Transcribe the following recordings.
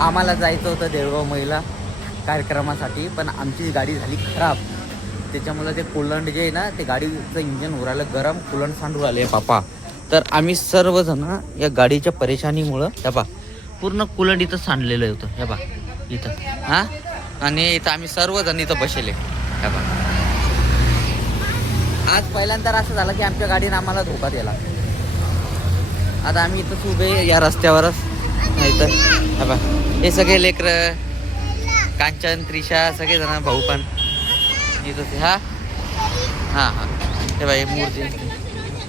आम्हाला जायचं होतं देवगाव महिला कार्यक्रमासाठी, पण आमची गाडी झाली खराब. त्याच्यामुळे ते कुलंट जे आहे ना, ते गाडीचं इंजन उरायला गरम, कुलंट सांडू आले पापा. तर आम्ही सर्वजण या गाडीच्या परेशानीमुळं ह्या बा पूर्ण कुलंट इथं सांडलेलं होतं. ह्या बा इथं हां, आणि इथं आम्ही सर्वजण इथं बसले. ह्या बा आज पहिल्यांदा असं झालं की आमच्या गाडीनं आम्हाला धोका दिला. आता आम्ही इथंच उभे या रस्त्यावरच. इथं ह्या बा हे सगळे लेकरं, कांचन, त्रिशा, सगळेजण, भाऊ पण इथंच. हां हां हां, हे बाई मूर्ती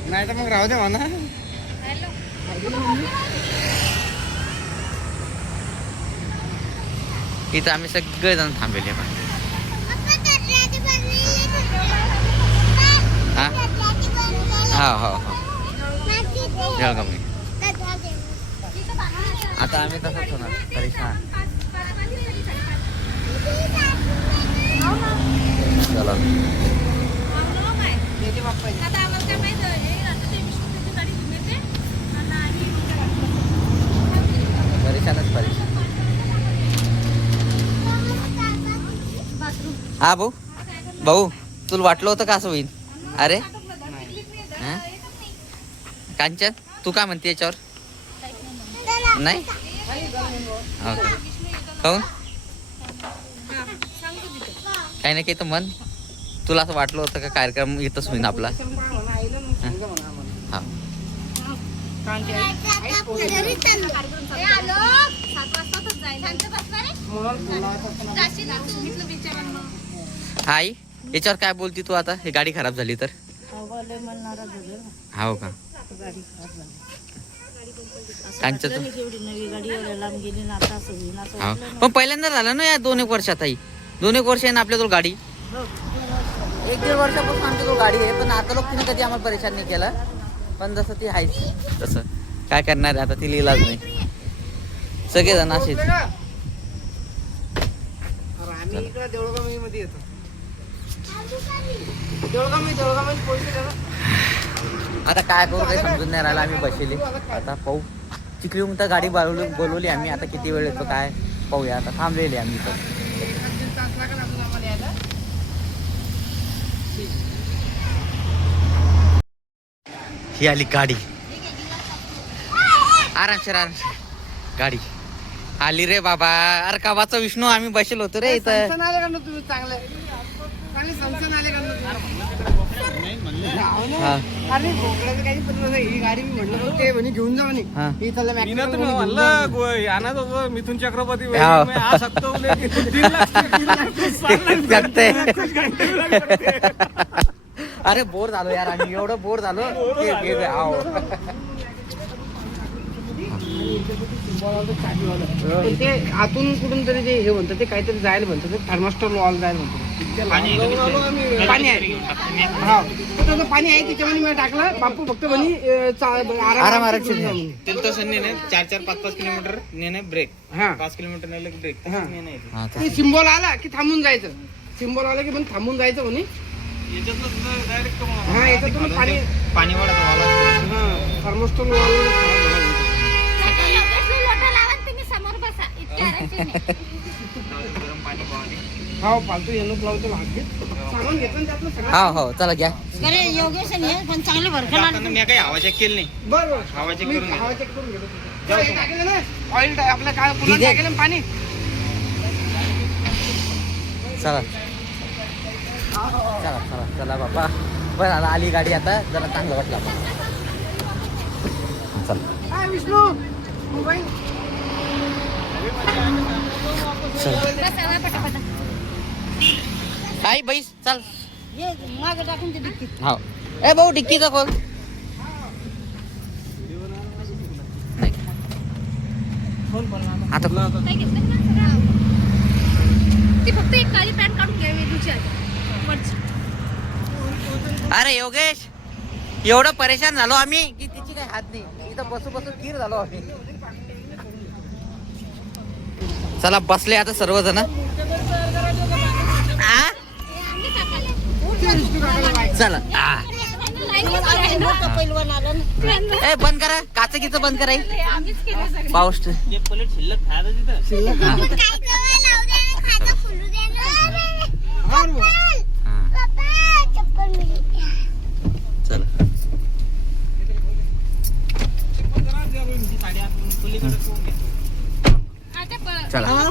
नाही तर मग राहू दे म्हणा. इथं आम्ही सगळेजण थांबलेले. हां हां हो हो, जळगाव. आता आम्ही तसंच होणार परेशान. चला परेशानच परेशान. हा भाऊ, भाऊ तुला वाटलं होतं का असं होईल? अरे हां कांचन, तू काय म्हणते याच्यावर? नाही हो, काही नाही काही तर मन. तुला असं वाटलं होतं का कार्यक्रम इथंच होईन आपला? हा आई, याच्यावर काय बोलती तू आता? ही गाडी खराब झाली तर? हो का? कांचन पण पहिल्यांदा झालं ना या 2-1 वर्षात. आई 2-1 वर्ष आहे ना आपल्याजवळ गाडी. 1-1.5 वर्षापासून आमच्याजवळ गाडी आहे, पण आता लोक तिने कधी आम्हाला परेशान नाही केलं. पण जसं ती आहेच तसं काय करणार आहे आता, ती इलाज नाही. सगळेजण असेच. आता काय करू काही समजून नाही राहिलं. आम्ही बसले आता पाहू. चिखलीहून तर गाडी बोलवली आम्ही. आता किती वेळ येतो काय पाहूया. आता थांबलेले आम्ही तर. ही आली गाडी. आरामशीर आरामशीर गाडी आली रे बाबा. अरे काबाचा विष्णू, आम्ही बसेल होतो रे इथं. घेऊन जा मिथुन चक्रवर्ती. अरे बोर झालो यार आम्ही, एवढं बोर झालो. ते आतून कुठून तरी जे हे म्हणतं ते काहीतरी जायला म्हणतं, ते थर्मास्टॉल वॉल जायला म्हणतो. पाणी आहे, हा तसं पाणी आहे त्याच्यामध्ये मी टाकलं. बापू फक्त म्हणे आराम 4-5 किलोमीटर नेणे ब्रेक. हा 5 किलोमीटर नेलं ब्रेक. ते सिम्बॉल आला की थांबून जायचं. सिम्बॉल आला की पण थांबून जायचं म्हणे. हा याच्यातून पाणी वाढत थर्मास्टॉल वॉल. हो पालतू येणूक लावतो. सामान घेतलं त्यातलं सगळं. हा हो चला घ्या. पण चांगले भरखल मी काही हवा चेक केली नाही. बरोबर हवा चेक करून हवा चेक करून घेतो. टाकेलं ना ऑइल आपलं काय पुन्हा टाकेलं ना पाणी. चला चला चला चला बाबा. बरं आता आली गाडी. आता जरा चांगलं वाटलं आपण. चला विष्णू मोबाईल. आई बैस चल. मागं टाकून ते डिक्कीत. हो ए भाऊ डिक्कीचा खोल. आता ती फक्त एक काळी पॅन्ट काढून घ्या वेदूची आहे. अरे योगेश, एवढं परेशान झालो आम्ही की तिची काही हात नाही. इथं बसू बसू कीर झालो आम्ही. चला बसले आता सर्वजण. चला मोठं पैलवान आलं ना. ए बंद करा काच किचं बंद करा आम्हीच केलं सगळं. पाऊस जे पलेट शिल्लक खायला तिथं शिल्लक काय करायला लावू दे ना, खायचं फुलू दे ना. हा रे बुवा. हा चप्पल मिळली. चला साडी आपण पलीकडे चला आता